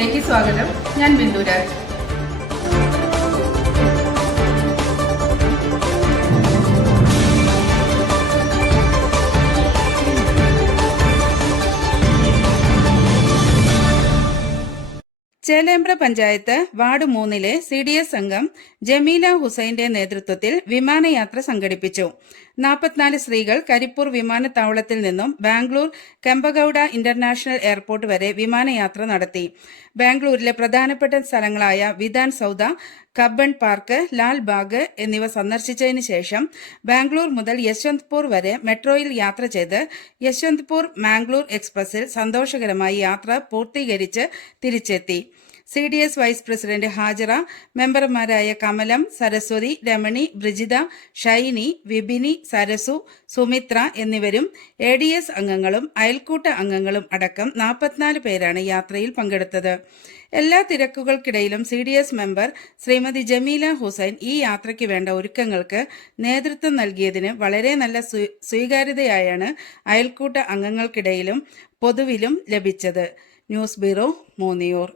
ന്യൂസിലേക്ക് സ്വാഗതം. ഞാൻ ബിന്ദുരാജ്. ചേലേമ്പ്ര പഞ്ചായത്ത് വാർഡ് 3 CDS അംഗം ജമീല ഹുസൈന്റെ നേതൃത്വത്തിൽ വിമാനയാത്ര സംഘടിപ്പിച്ചു. 44 സ്ത്രീകൾ കരിപ്പൂർ വിമാനത്താവളത്തിൽ നിന്നും ബാംഗ്ലൂർ കെമ്പഗൌഡ ഇന്റർനാഷണൽ എയർപോർട്ട് വരെ വിമാനയാത്ര നടത്തി. ബാംഗ്ലൂരിലെ പ്രധാനപ്പെട്ട സ്ഥലങ്ങളായ വിധാൻ സൌദ, കബ്ബൺ പാർക്ക്, ലാൽ ബാഗ് എന്നിവ സന്ദർശിച്ചതിന് ശേഷം ബാംഗ്ലൂർ മുതൽ യശ്വന്ത്പൂർ വരെ മെട്രോയിൽ യാത്ര ചെയ്ത് യശ്വന്ത്പൂർ മാംഗ്ലൂർ എക്സ്പ്രസിൽ സന്തോഷകരമായി യാത്ര പൂർത്തീകരിച്ച് തിരിച്ചെത്തി. CDS വൈസ് പ്രസിഡന്റ് ഹാജറ, മെമ്പർമാരായ കമലം, സരസ്വതി, രമണി, ബ്രിജിത, ഷൈനി, വിപിനി, സരസു, സുമിത്ര എന്നിവരും ADS അംഗങ്ങളും അയൽക്കൂട്ട അംഗങ്ങളും അടക്കം 44 പേരാണ് യാത്രയിൽ പങ്കെടുത്തത്. എല്ലാ തിരക്കുകൾക്കിടയിലും CDS മെമ്പർ ശ്രീമതി ജമീല ഹുസൈൻ ഈ യാത്രയ്ക്ക് വേണ്ട ഒരുക്കങ്ങൾക്ക് നേതൃത്വം നൽകിയതിന് വളരെ നല്ല സ്വീകാര്യതയായാണ് അയൽക്കൂട്ട അംഗങ്ങൾക്കിടയിലും പൊതുവിലും ലഭിച്ചത്. News bureau, Moonniyur.